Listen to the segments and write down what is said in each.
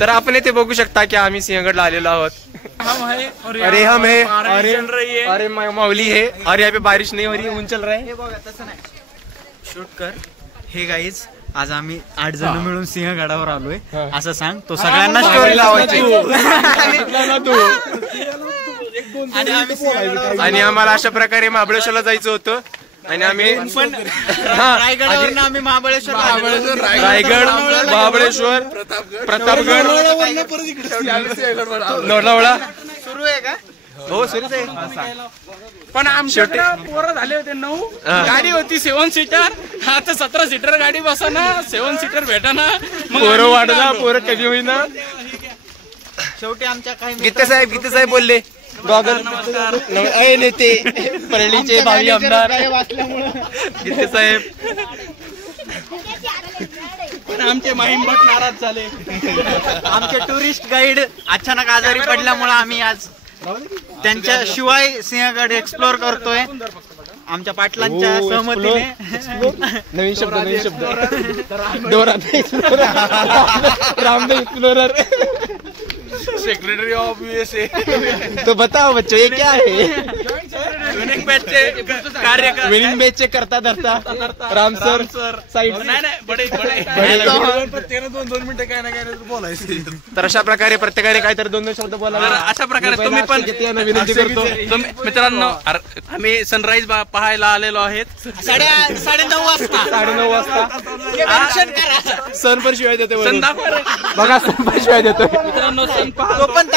तर आपण इथे बघू शकता की आम्ही सिंहगडला आलेलो आहोत. अरे हम है, अरे माऊली है, और यहाँ पे बारिश नहीं हो रही, ऊन चल रहा है. शूट कर. हे गाईज, आज आम्ही 8 जण मिळून सिंहगडावर आलोय असं सांग. तो सगळ्यांना स्टोरी लावायची. आणि आम्हाला अशा प्रकारे महाबळेश्वरला जायचं होतं आणि आम्ही रायगडावरून आम्ही महाबळेश्वर, रायगड, महाबळेश्वर, प्रतापगड, लोणावळा सुरू आहे का? हो सुरूच आहे. पण आमच्याकडे पोरं झाले होते 9. गाडी होती 7 सीटर. आता 17 सीटर गाडी बसाना, 7 सीटर भेटाना. पोरं वाढना, पोरं कमी होईना. शेवटी आमच्या काही गीते साहेब बोलले गॉगल नेते परळीचे भावी आमदार गीते साहेब. पण आमचे माहीम भट नाराज झाले. आमचे टुरिस्ट गाईड अचानक आजारी पडल्यामुळे आम्ही आज त्यांच्या शिवाय सिंहगड एक्सप्लोर करतोय आमच्या पाटलांच्या सहमतीने. नवीन शब्द Ramdev explorer. Secretary of USA. तो बताओ बच्चों ये क्या है? विनिंग बैच चे करता धरता राम सर साईड. बडे 2 मिनिटं काय ना काय बोलायचं. तर अशा प्रकारे प्रत्येकाने काहीतरी 2 शब्द बोलावे. अशा प्रकारे तुम्ही पण विनंती करतो. मित्रांनो, आम्ही सनराईज पाहायला आलेलो आहेत. 9:30 वाजता. 9:30 वाजता सन पण शिवाय देतोय बघा. सन पण शिवाय देतोय मित्रांनो. तो पण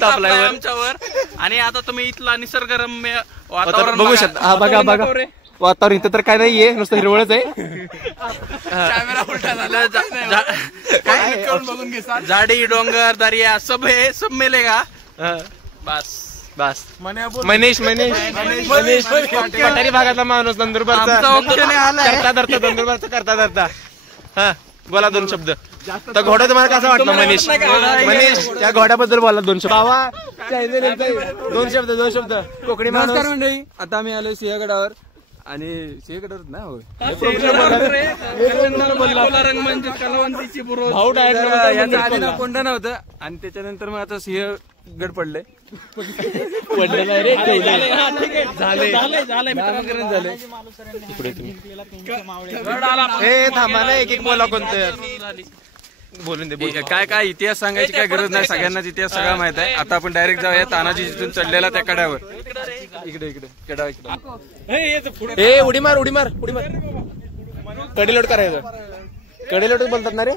तापलाय आमच्यावर. आणि आता तुम्ही इथला निसर्गरम्य वातावरण बघू शकता. हा बघा वातावरण इथं तर काय नाहीये, नुसतं हिरवळच आहे. कॅमेरा उलटा झाला. झाडी, डोंगर, दर्या सब है, सब मिलेगा. बस मनीष पठारी भागातला माणूस, नंदुरबारचा करता धरता. हा बोला 2 शब्द. तर घोडा तुम्हाला कसं वाटलं मनीष? त्या घोड्याबद्दल बोला 2 शब्द. 2 शब्द कोकणी. नमस्कार मंडळी, आता आम्ही आलोय सिंहगडावर. आणि सिंहगडावर नाही होय, भाऊ याचा आधी नाव कोंडा नव्हतं. आणि त्याच्यानंतर मग आता सिंहगड पडले. थांबा ना, एक बोला कोणतं बोलून दे. काय इतिहास सांगायची काय गरज नाही, सगळ्यांनाच इतिहास सगळा माहित आहे. आता आपण डायरेक्ट जाऊया तानाजी जिथून चढलेला त्या कड्यावर. इकडे कडा इकडे. उडी मार कडेलोट करायचं. कडेलोट बोलतात ना रे,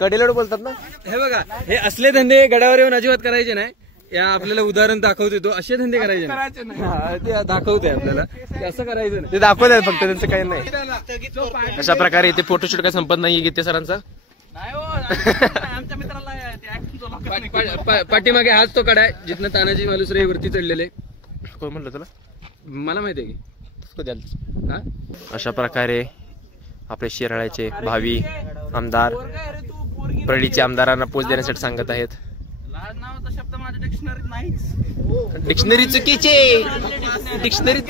कडेलोट बोलतात ना. हे बघा, हे असले धंदे गडावर येऊन अजिबात करायचे नाही. या आपल्याला उदाहरण दाखवते तो. असे धंदे करायचे नाही. ते दाखवते आपल्याला असं करायचं नाही. ते दाखवत फक्त, त्यांचं काही नाही. अशा प्रकारे इथे फोटोशूट काय संपत नाहीये गीते सरांचा. आमच्या मित्राला पाठीमागे हाच तो कडा आहे जिथनं तानाजी मालुसरे वरती चढलेले. कोण म्हणलं तुला? मला माहिती आहे की. अशा प्रकारे आपले शिराळ्याचे भावी आमदार परळीचे आमदारांना पोच देण्यासाठी सांगत आहेत. नावाचा शब्द माझ्या डिक्शनरीत नाहीच. डिक्शनरी चुकीचे. डिक्शनरी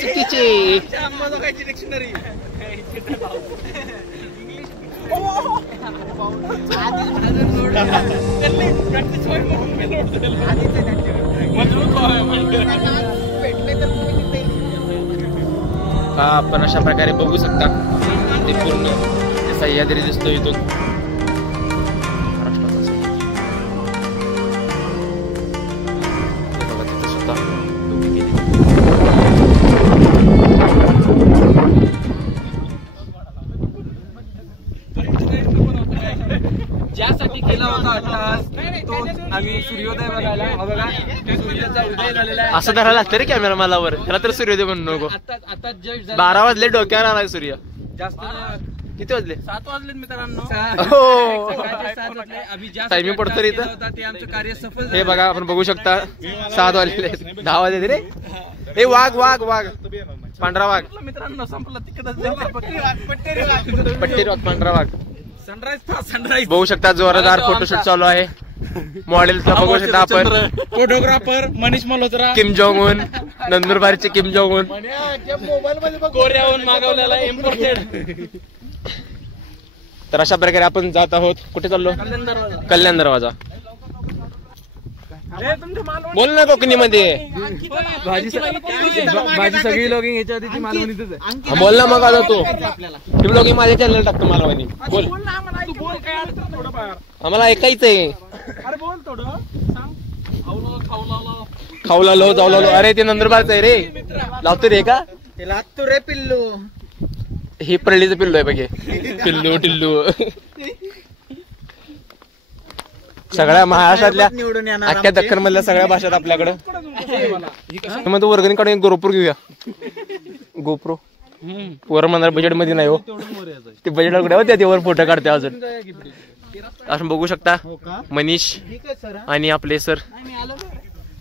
आपण अशा प्रकारे बघू शकता ते पूर्ण सह्याद्री दिसतो इथून. तिथे सुद्धा ज्यासाठी केला होता अट्टहास तो आम्ही सूर्योदय बघायला. बघा, सूर्याचा उदय झालेला आहे. असं धरायला लागतं रे कॅमेरा मालावर. त्याला तर सूर्योदय म्हणू नको. आता 12 वाजले, डोक्यावर आलाय सूर्य. जास्त किती वाजले? 7 वाजले मित्रांनो. टायमिंग पडतो रे इथं. ते आमचं कार्य सफल. हे बघा, आपण बघू शकता 7 वाजले, 10 वाजले रे. हे वाघ पांढरा वाघ मित्रांनो संपला. तिकडे पट्टेरी वाघ, पांढरा वाघ. सनराईज बघू शकता जोरदार फोटोशूट चालू आहे. मॉडेलचा बघू शकता आपण. Photographer Manish Malhotra, Kim Jong Un, नंदुरबारचे किम जोंग उन. कोरियाहून मागवलेला इम्पोर्टेड. तर अशा प्रकारे आपण जात आहोत. कुठे चाललो? कल्याण दरवाजा. बोल ना कोकणी मध्ये. भाजी सगळी लॉगिंग याच्या आधीची मालवणीतच आहे. बोल ना मग आता तू. ती ब्लॉगिंग माझ्या चॅनल टाकतो मालवणी. बोल. आम्हाला ऐकायचं आहे. खाऊला लो जाऊ लो. अरे ते नंदुरबारचं आहे रे. लावतो रे का? ते लागतो रे पिल्लू. हे परळीचं पिल्लू आहे बघे. पिल्लू टिल्लू. सगळ्या महाराष्ट्रातल्या निवडून येणार अख्ख्या दख्खन मधल्या सगळ्या भाषात आपल्याकडं. मग तो वर्गणी काढून गोप्रो घेऊया. गोप्रो वर म्हणणार बजेट मध्ये नाही हो. ते बजेट कुठे होते त्यावर फोटो काढते अजून. आपण बघू शकता मनीष आणि आपले सर.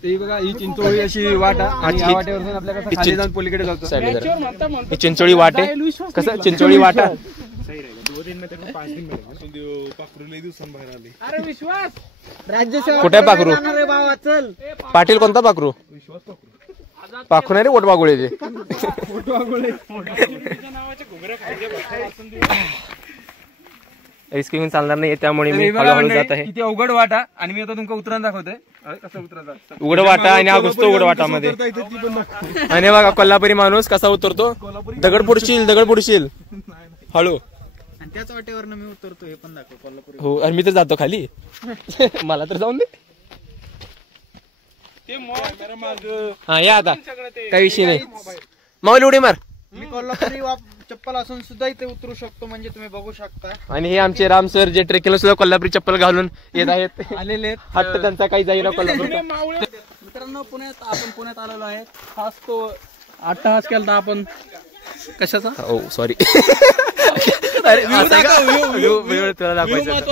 बघा ही चिंचोळी अशी वाट आहे आणि या वाटेवरून आपल्याकडे खाली जाऊन पलीकडे जातो. ही चिंचोळी वाट आहे. कसं चिंचोळी वाट कुठे पाखरू? पाटील कोणता पाखरू? पाखरू नाही रे वोट बागुळे ते. रिस्क घेऊन चालणार नाही त्यामुळे मी हळूहळू जात आहे. इथे अवघड वाटा आणि मी आता तुमका उतरण दाखवतोय. कसं उतरायचं? उघड वाटा आणि हा घुसतो उघड वाटामध्ये. आणि बघा कोल्हापुरी माणूस कसा उतरतो. दगड पुडशील हळू. आणि त्याच वाटेवरनं मी उतरतो हे पण दाखव कोल्हापूर. हो आणि मी तर जातो खाली. मला तर जाऊन दे. हा या आता काही विषय नाही. माऊली उडी मार. मी कोल्हापुरी चप्पल असून सुद्धा इथे उतरू शकतो म्हणजे तुम्ही बघू शकता. आणि हे आमचे राम सर जे ट्रेकिंगला सुद्धा कोल्हापुरी चप्पल घालून येत आहेत. आलेले हट्ट त्यांचा काही जाईना कोल्हापूर. मित्रांनो आपण पुण्यात आलेलो आहे. खास तो अट्टहास केला आपण. कशाचा? हो सॉरी. महत्वाचा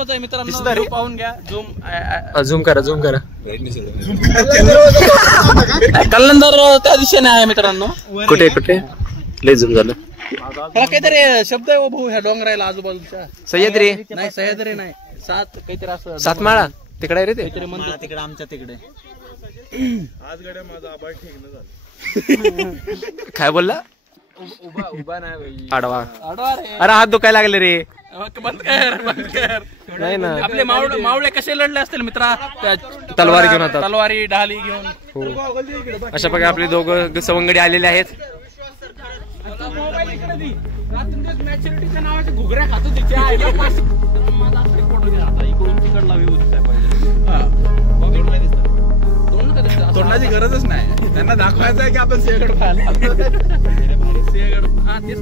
आहे मित्रांनो. पाहून घ्या. झूम करा. कल्याणदर त्या दिशेने आहे मित्रांनो. कुठे लय झूम झालं. हा काहीतरी शब्द आहे भाऊ ह्या डोंगराला आजूबाजूच्या. सह्याद्री नाही सह्याद्री नाही. सात काहीतरी असं. सातमाळा तिकडे रे ते. तिकडे आमच्या तिकडे. आज गड्या माझा आभार ठीक झालं. काय बोलला? उभा नाही आडवा. रे. अरे हात दुखायला लागले रे. बंद कर. नाही ना. आपले मावळे कसे लढले असतील मित्रा? तलवार घेऊन होता. तलवारी ढाली घेऊन. अशा प्रकारे आपले दोघं सवंगडी आलेले आहेत. मॅच्युरिटीच्या नावाच्या घुगऱ्या खातो तिच्या आईला. तोंडाची गरजच नाही. त्यांना दाखवायचं आहे की आपण सिंहगड खायला. सिंहगड हा तेच.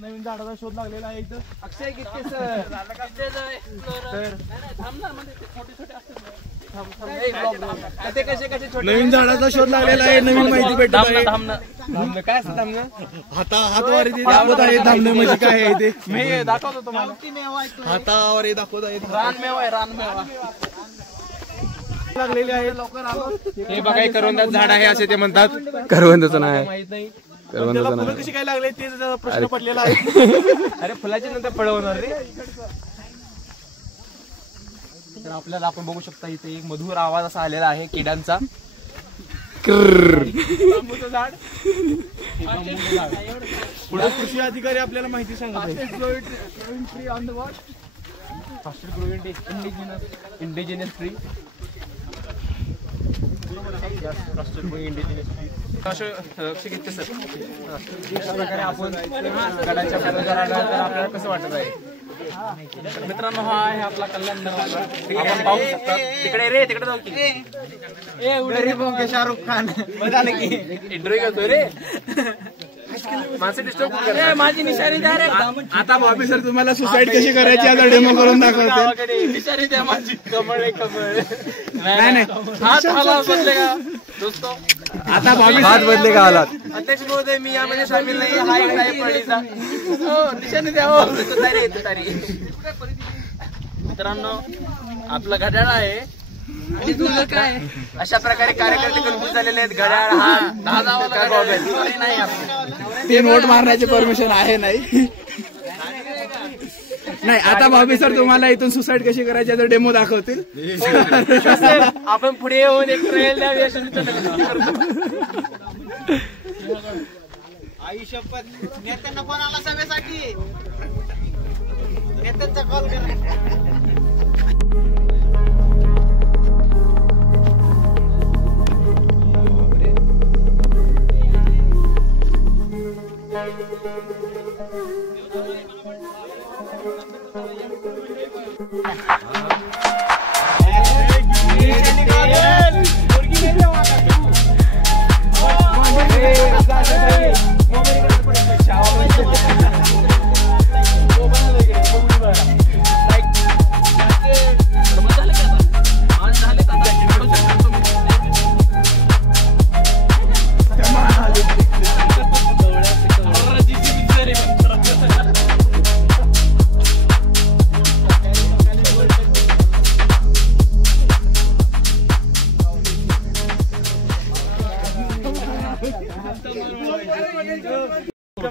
नवीन झाडाचा शोध लागलेला आहे इथं. अक्षय गित्ते सर. नवीन झाडाचा शोध लागलेला आहे. नवीन माहिती भेटत आहे. काय असतं थांबणं? हातावर दाखवत आहे. थांबणे म्हणजे काय आहे ते मी दाखवतो तुम्हाला. हातावर दाखवत आहे. रानमेवा आहे रानमेवा. लागलेले आहे. हे बघा करवंदाचं झाड आहे असे ते म्हणतात. करवंदाचं नाही. माहित नाही. त्याला फुलं कशी काय लागले ते प्रश्न पडलेला आहे. अरे फुलाच्या नंतर फळं होणार रे. तर आपल्याला आपण बघू शकता इथे एक मधुर आवाज असा आलेला आहे किड्यांचा. पुढे कृषी अधिकारी आपल्याला माहिती सांगत आहे. Indigenous tree. प्रकारे आपण गडाच्या आपल्याला कसं वाटत आहे मित्रांनो? हा आहे आपला कल्याण दरवाजा. आपण पाहू शकता. तिकडे रे तिकडे जाऊ की. शाहरुख खान इंटरव्ह्यू करतोय रे. माणसं डिस्टर्ब करतात. माझी निशाणी द्या रे. आता बॉबी सर तुम्हाला सुसाईड कशी करायची आता डेमो करून दाखवते. निशाणी द्या माझी. कमळ आहे कमळ. नाही हात हालात बदलेगा दोस्तों. आता बॉबी हात बदले का हालात. अध्यक्ष महोदय मी यामध्ये सामील नाही. हा एक आहे पळीचा. निशाणी द्या हो. तुतारी. मित्रांनो आपलं घड्याळ आहे. काय अशा प्रकारे कार्यकर्ते कन्फ्युज झालेले आहेत. घड्याळ हा 10 नाही आपलं. ते नोट मारण्याची परमिशन आहे नाही. नाही आता बॉबी सर तुम्हाला इथून सुसाईड कशी करायची याचा डेमो दाखवतील. आपण पुढे येऊन एक ट्रेल द्यावी. आई शपथ नेत्यांना फोन आला सभेसाठी. नेत्यांचा कॉल करा.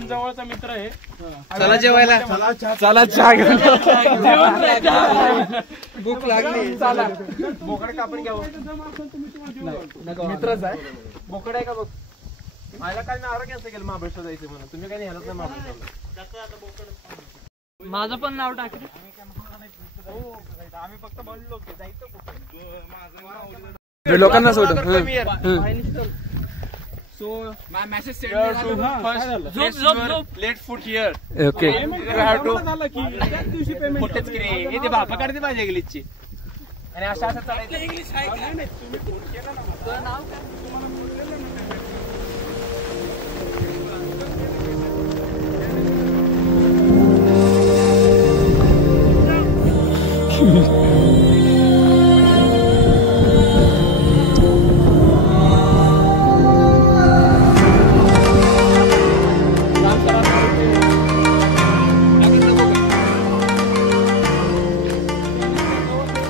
जवळचा मित्र आहे. चला जेवायला. चला चहा घेऊन. भूक लागली. चला बोकडे कापून घ्यावं. मित्रच आहे. बोकडे आहे का बघ. मला काय नावं कॅन्सल केलं महाबळेश्वर जायचं म्हणून. तुम्ही काय न्यायलाच नाही महाबळेश्वरला. माझं पण नाव टाक. आम्ही फक्त बोललो जायचं लोकांना सोड. So my message sent let foot here. Okay. मोठेच की रे. हे ते भापा काढते पाहिजे इंग्लिशची. आणि असं चालायचं. इंग्लिश आहे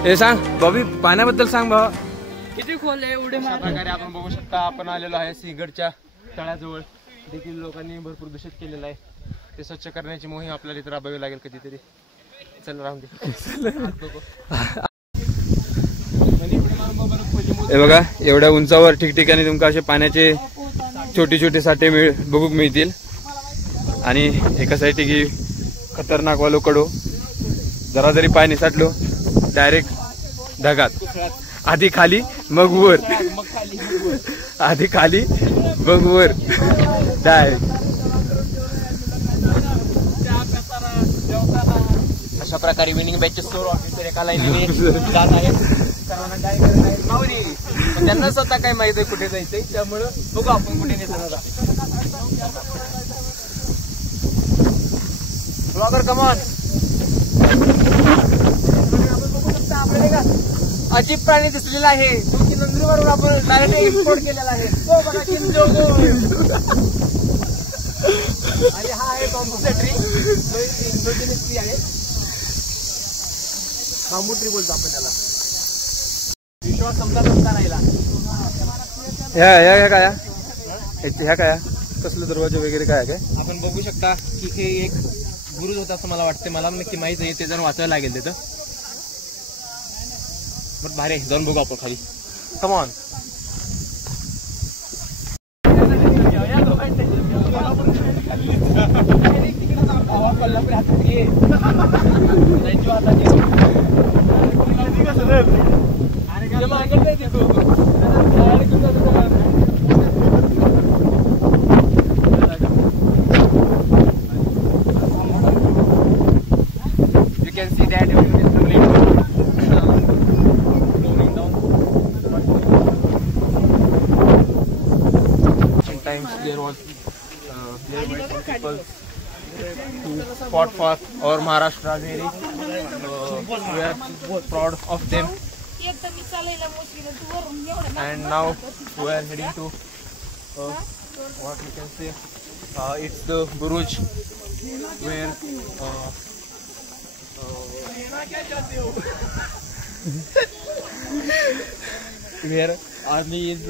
हे सांग बॉबी पाण्याबद्दल सांग भावा. किती खोल आहे उडे अशा प्रकारे आपण बघू शकता. आपण आलेलो आहे सिंहगडच्या तळ्याजवळ. देखील लोकांनी भरपूर दूषित केलेलं आहे. ते स्वच्छ करण्याची मोहीम आपल्याला इथे राबवावी लागेल कधीतरी. चल राहून दे. हे बघा एवढ्या उंचावर ठिकठिकाणी तुमका असे पाण्याचे छोटे छोटे साठे बघूक मिळतील. आणि एका साईड की खतरनाक वालो कडो. जरा जरी पाणी साठलो डायरेक्ट ढगात. आधी खाली मग वर. आधी खाली मग वर डायरेक्ट. अशा प्रकारे विनिंग बॅचचे स्टोर ऑफिसर एका लाईनीने जात आहेत. सर्वांना काय करत आहेत माऊली. पण त्यांना स्वतः काय माहित आहे कुठे जायचंय. त्यामुळं बघू आपण कुठे नेतो. Blogger come on. अजीब प्राणी दिसलेला आहे. तुमची नंदुरबारवर आपण डायरेक्ट एक्सपोर्ट केलेला आहे. तो बघा किंजोगो. आणि हा आहे बांबूचा ट्री. इंडोजिनस ट्री आहे. बांबू ट्री बोलतो आपण त्याला. विश्वास समजा नाहीला. ह्या काय ह्या काय कसलं दरवाजे वगैरे काय काय. आपण बघू शकता की हे एक बुरुज होता असं मला वाटतं. मला नक्की माहित आहे. ते जण वाचायला लागेल तिथं. बट भारी जाऊन बघू आपण खाली. Come on. You can see that everything is rolling down. Sometimes there was fought for our Maharashtra very. We are proud of them. And now we are heading to what we can say. It's the Buruj where where army is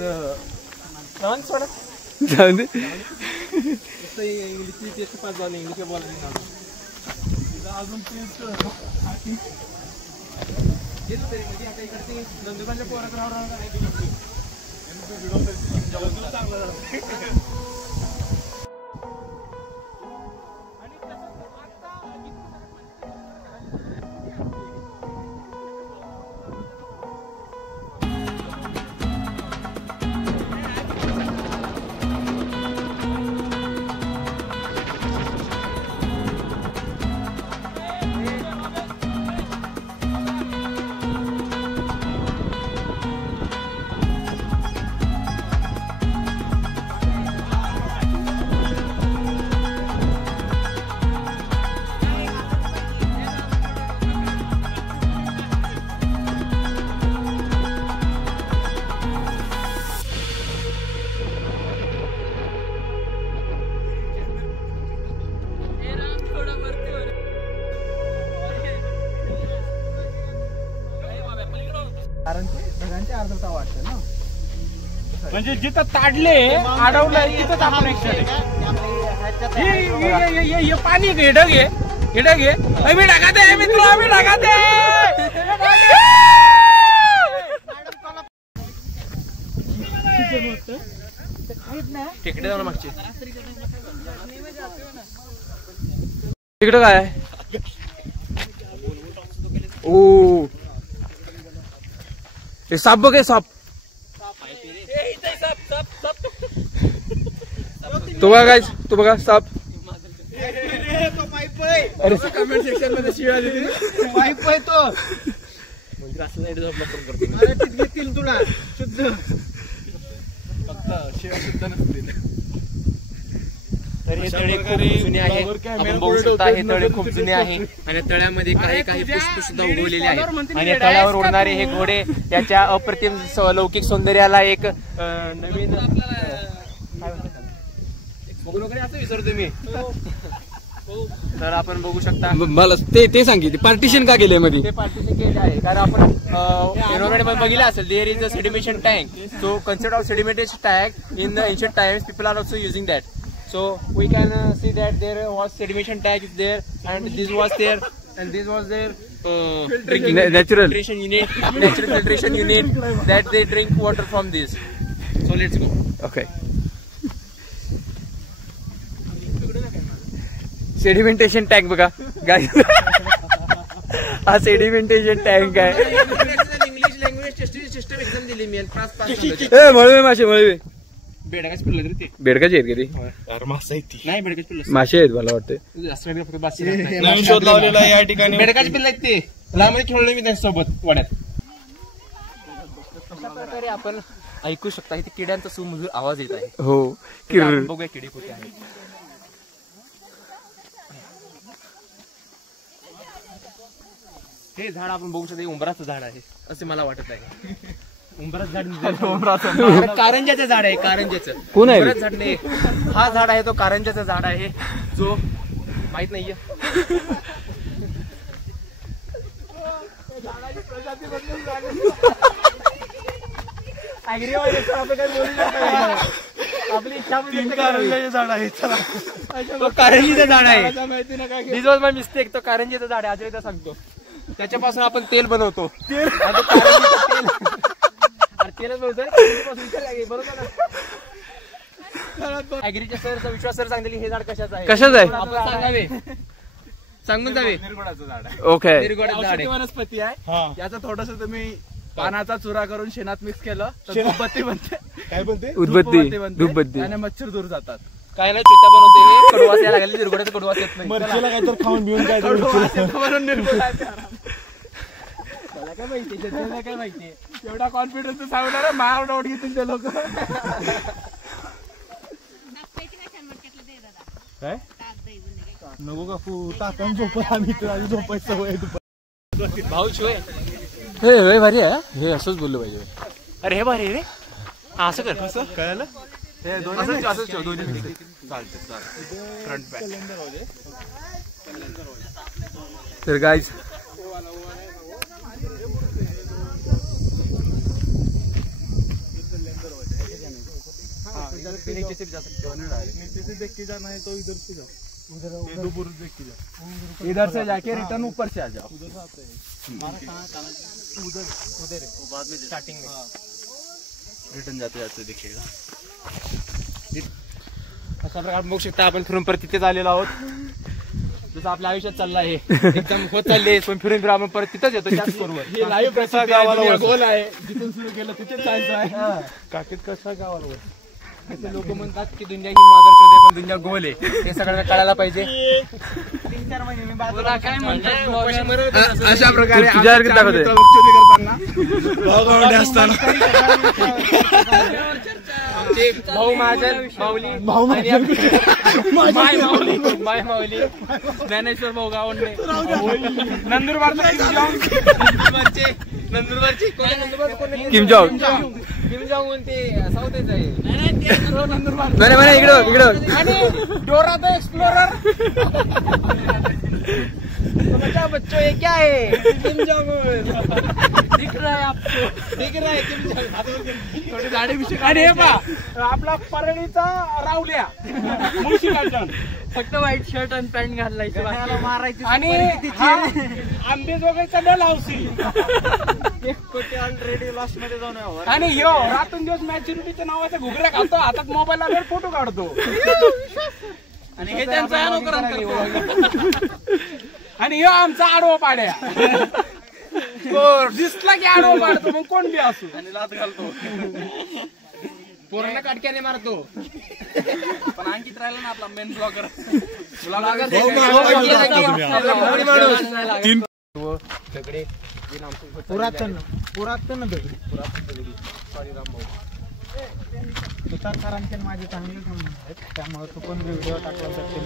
म्हणजे जिथं ताडले अडवलंय तिथंच आपण हे पाणी घे ढग घे आम्ही टाकाते मित्र आम्ही टाकाते तिकडे जाऊ ना मागचे तिकडं काय आहे? ओ हे साप बघ हे साप तो बघा काय तो बघा साप अरे कमेंट सेक्शन मध्ये शिवाय देते पाईप आहे तो घेतील तुला शुद्ध फक्त शिवाय शुद्ध नसतील तर हे तळे खूप जुने आहे आपण बघू शकता हे तळे खूप जुने आहे आणि तळ्यामध्ये काही पुष्प सुद्धा उगवलेले आहेत आणि तळ्यावर उडणारे हे घोडे त्याच्या अप्रतिम लौकिक सौंदर्याला एक नवीन असं विसरतो मी तर आपण बघू शकता मला ते सांग ते पार्टिशन का केलंय मध्ये ते पार्टिशन केले आहे कारण आपण एन्व्हायरमेंट मध्ये बघितलं असेल there is a sedimentation tank so concept of sedimentation tank in the ancient times people are also using that so we can see that there was sedimentation tank is there and this was there and this was their drinking natural filtration unit that they drink water from this so let's go okay sedimentation tank बघा guys हा sedimentation tank आहे English language system एकदम दिली मी मळवे मासे मळवे बेडकाच पिल्लं तरी ते बेडकाचे आहेत का अरे मासा आहे ती नाही बेडकाच पिल्लं मासे आहेत मला वाटतं जास्त वेगळं फक्त बासी नवीन शोध लावलेला आहे या ठिकाणी बेडकाच पिल्लं आहेत ते लहानमध्ये खेळलोय मी त्यांच्यासोबत वाड्यात अशा प्रकारे आपण ऐकू शकता इथे किड्यांचा सुमधुर आवाज येत आहे हो आपण बघूया किडे कुठे आहेत हे झाड आपण बघू शकतो हे उंबराचं झाड आहे असे मला वाटत आहे उंबराचं कारंजाचं झाड आहे कारंजाचं कोण आहे उंबराचं झाड नाही हा झाड आहे तो कारंजाचं झाड आहे जो माहित नाहीये आपली इच्छा कारंजाचे झाड आहे तो कारंजीचं झाड आहे माहिती ना काय दिस वॉज माय मिस्टेक तो कारंजीचं झाड आहे अजय सांगतो त्याच्यापासून आपण तेल बनवतो तेलच बनवतो बरोबर ऍग्रीच्या सरचा विश्वास सर सांगतील हे झाड कशाचं आहे कशाचं आहे आपण सांगावे सांगून जावे निर्गुणाचं झाड आहे ओके निर्गुणाचं झाड आहे वनस्पती आहे याचा थोडस तुम्ही पानाचा चुरा करून शेणात मिक्स केलं तर धूपबत्ती बनते काय बनते धूपबत्ती आणि मच्छर दूर जातात काय नाही चिता बनवते हे कडवास यायला लागले निर्गुणाचं कडवास येत नाही मरचीला काहीतरी खाऊन बिऊन काय काय माहिती काय माहिती एवढा कॉन्फिडन्स सांगणार मार डाऊट घेतील ते लोक काय नको काकू टाकान झोप आम्ही तर आधी झोपायची सवय भाऊ शिवाय हे भारी आहे हे असंच बोललं पाहिजे. अरे हे भारी रे असं कर कसं कळलं असंच ठेव दोन्ही फ्रंट बॅक तर गाईज नीचे से जा सकते हो नीचे से देख के जाना है तो इधर से जाओ उधर बुरुज देख के जाओ इधर से जाके रिटर्न ऊपर से आ जाओ उधर से आते हैं उधर उधर है बाद में स्टार्टिंग में रिटर्न जाते जाते दिखेगा. अशा प्रकारे बघू शकता आपण फिरून परत तिथेच आलेलो आहोत. जसं आपल्या आयुष्यात चाललं आहे एकदम होत चालले पण फिरून फिरून आपण परत तिथंच येतो त्याच बरोबर. हे लाईव्ह कसा गावाला गोल आहे जिथून सुरू केलं तिथेच जायचं आहे काकीत कसा गावाला लोक म्हणतात की दुनिया ही मादर चौधरी पण दुनिया गोल आहे हे सगळ्यांना कळायला पाहिजे. 3-4 महिने मी काय म्हणताय अशा प्रकारे तुझ्यावर किती दाखवते करताना भाऊ महाजन माऊली माय माऊली ज्ञानेश्वर भाऊ गावंडे नंदुरबारचे किम जॉंग किम जॉंग ते साऊथच आहे नाही इकडं आणि डोरा द एक्सप्लोरर बच्चा बच्चों ये क्या है किम जॉंग दिख रहा है आपको दिख रहा है किम जॉंग थोडी दाढी विषय आणि हे पहा आपला परळीचा रावल्या मुळशी गार्डन फक्त व्हाईट शर्ट आणि पॅन्ट घालायची मारायची आणि आंबेजोगाईचा डल हाऊसी ऑलरेडी लॉस्ट मध्ये जाऊन आणि ह्यो रातून दिवस मॅच्युरिटीच्या नावाचा घुगऱ्या घालतो हातात मोबाईल आल्यावर फोटो काढतो आणि हे त्यांचं अनुकरण करतो आणि ह्यो आमचा आडवा पाड्या दिसला की आडवा पाडतो मग कोण बी असू आणि लात घालतो पोरांना काटक्याने मारतो पण अंकित राहिला ना आपला मेन ब्लॉगर पुरातन दगडी तुषारकारांचे माझे चांगले संबंध आहेत त्यामुळे तू पण व्हिडिओ टाकला तर ते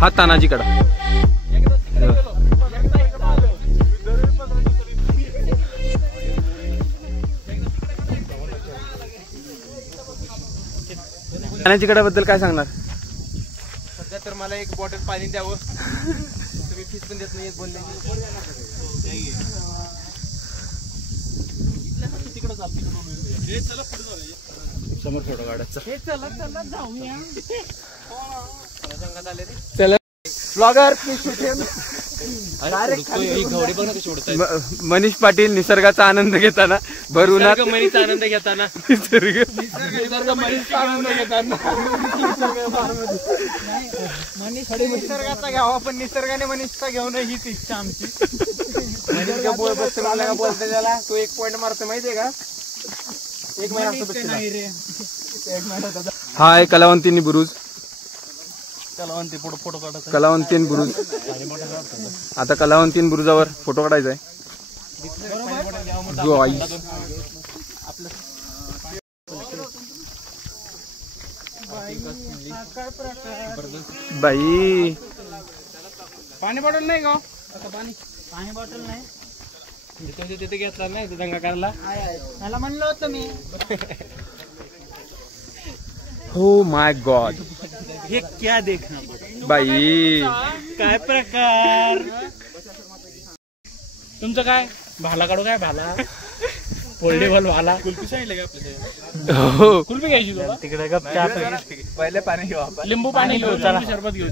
हा तानाजी कडा तानाजी कडाबद्दल काय सांगणार. सध्या तर मला एक बॉटल पाणी द्यावं तुम्ही फीस पण देत नाही बोलले समोर फोटो काढायचा चला ब्लॉगर मनीष पाटील निसर्गाचा आनंद घेताना भरूनाथ मनीचा आनंद घेताना निसर्गाचा घ्यावा पण निसर्गाने मनीषचा घेऊ नये हीच इच्छा आमची. बोलते त्याला तो 1 पॉइंट मारतो माहितीये का 1 महिना हा आहे कलावंतीनी बुरुज फोटो काढायचा कलावंतीन बुरुज. आता कलावंतीन बुरुजावर फोटो काढायचा आहे. जो आई बाई पाणी बॉटल नाही का पाणी बॉटल नाही तिथे घेतला नाही दंगा करायला मला म्हणलं होतं मी. हो माय गॉड हे क्या देखना बाई काय प्रकार. तुमचं काय भाला काढू काय भाला फोल्डेबल भाला कुल्फी सांगितलं का हो कुल्फी घ्यायची तुला तिकडे गप चहा पहिले पाणी घेऊ आपण लिंबू पाणी घेऊ चला शरबत घेऊ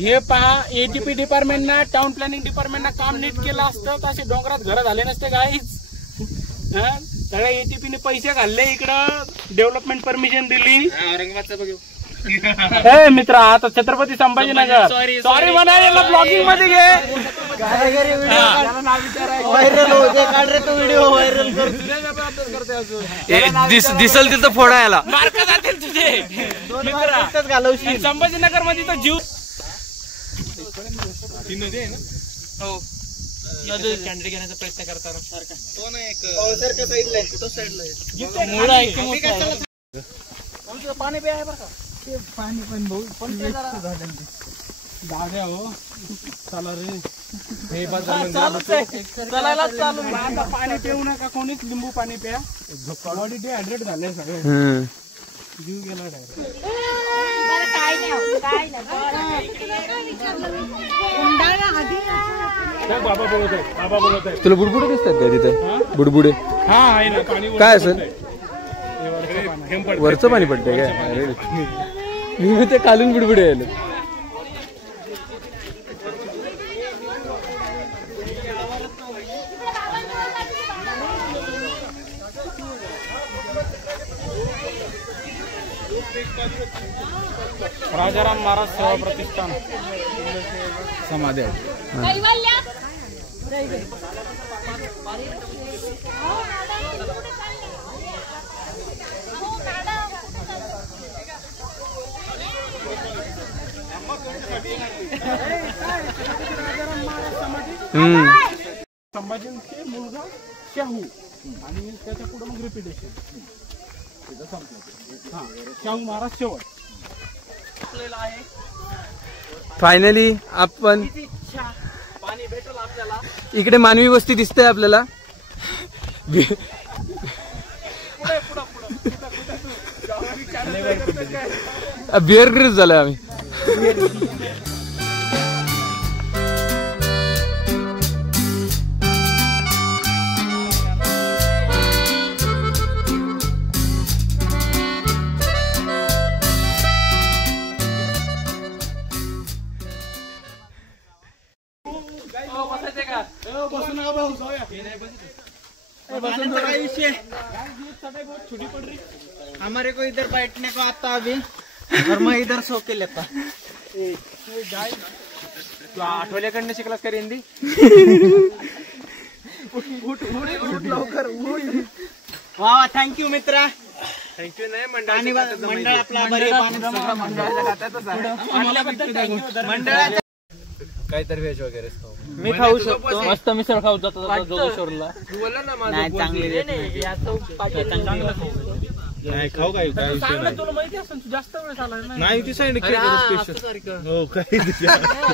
हे पहा एटीपी डिपार्टमेंटना टाउन प्लॅनिंग डिपार्टमेंटना काम नीट केलं असतं तर असे डोंगरात घर झाले नसते काहीच. सगळ्या एटीपी ने पैसे घालले इकडं डेव्हलपमेंट परमिशन दिली औरंगाबादचा बघू मित्रा आता छत्रपती संभाजीनगर सॉरी म्हणाले ब्लॉगिंग मध्ये घे व्हायरल होते, काढ रे तो व्हिडिओ व्हायरल कर. दिसल तिथं फोडायला मार्क जातील तुझे. घालवशील. संभाजीनगर मध्ये तर जीव कॅन्डिडेट घेण्याचा प्रयत्न करताना पाणी पे आहे बरं का. पाणी पण भाऊ पण दाद्या हो. चला रे. चालायला चालू. आता पाणी पिऊ नका कोणीच. लिंबू पाणी प्या. बॉडी डिहायड्रेट झाले सगळे. जीव गेला डायरेक्ट. बाबा बोलत आहे. बाबा बोलत आहे. तुला बुडबुडे दिसतात का तिथे? बुडबुडे हा आहे ना पाणी. काय असेल? वरचं पाणी पडतंय काय? मी ते कालून बुडबुडे आले. राजाराम महाराज सेवा प्रतिष्ठान समाधी आहे. संभाजींचे मुलगा शाहू आणि त्याच्या पुढे मग रिपिटेशन. हा शाहू महाराज शेवट. फायनली आपण इकडे मानवी वस्ती दिसते आपल्याला. बिअर ग्रिल्स झालाय आम्ही. हमारे को इधर बैठने को आता अभी और मैं इधर सो के लेता. तू आठवल्याकडनं शिकलास का हिंदी? लवकर वा. थँक्यू मित्रा. थँक्यू नाही मंडळ आपला आभारी आहे. मंडळाचा काहीतरी व्हेज वगैरे मी खाऊ शकतो. मस्त मिसळ खाऊ जातो जोगेश्वरला. नाही चांगली नाही खाऊ काय तुला माहिती असेल तू जास्त वेळ झाला नाही ती साईड हो काही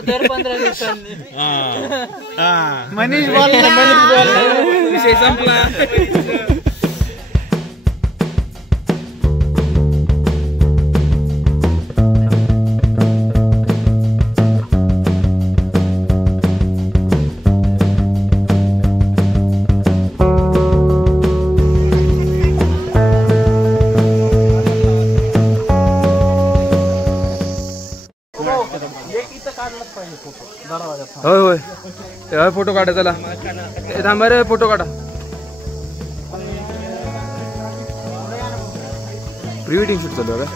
दर 15 दिवसांनी मनीष बोलला. विषय संपला. होय होय तेव्हा फोटो काढा. चला थांबा रे फोटो काढा. प्री वेडिंग शूट चालू आहे का?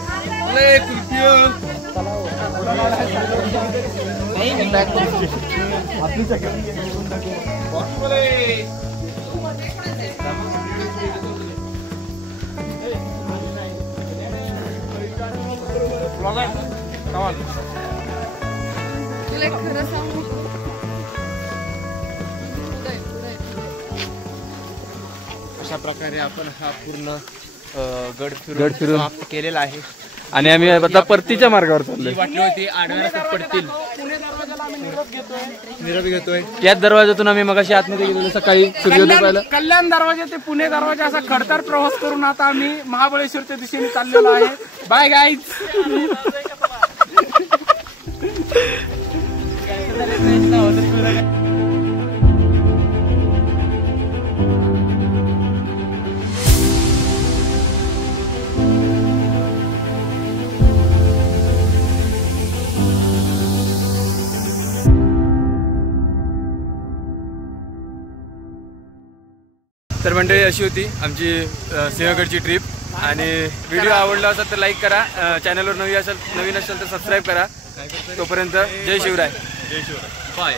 खरं सांगू अशा प्रकारे आपण हा पूर्ण गड गड फिरून समाप्त केलेला आहे. आणि आम्ही आता परतीच्या मार्गावर चाललोय. वाटली होती आडव्या पडतील. निरोप घेतोय. याच दरवाजातून आम्ही मगाशी आतमध्ये गेलेलो सकाळी सूर्योदय पाहिला. कल्याण दरवाजा ते पुणे दरवाजा असा खडतर प्रवास करून आता आम्ही महाबळेश्वरच्या दिशेने चाललेलो आहे. Bye guys. तर मंडळी अशी होती आमची सिंहगडची ट्रिप. आणि व्हिडिओ आवडला असेल तर लाईक करा. चॅनलवर नवीन असेल तर सबस्क्राईब करा. तोपर्यंत जय शिवराय. बाय.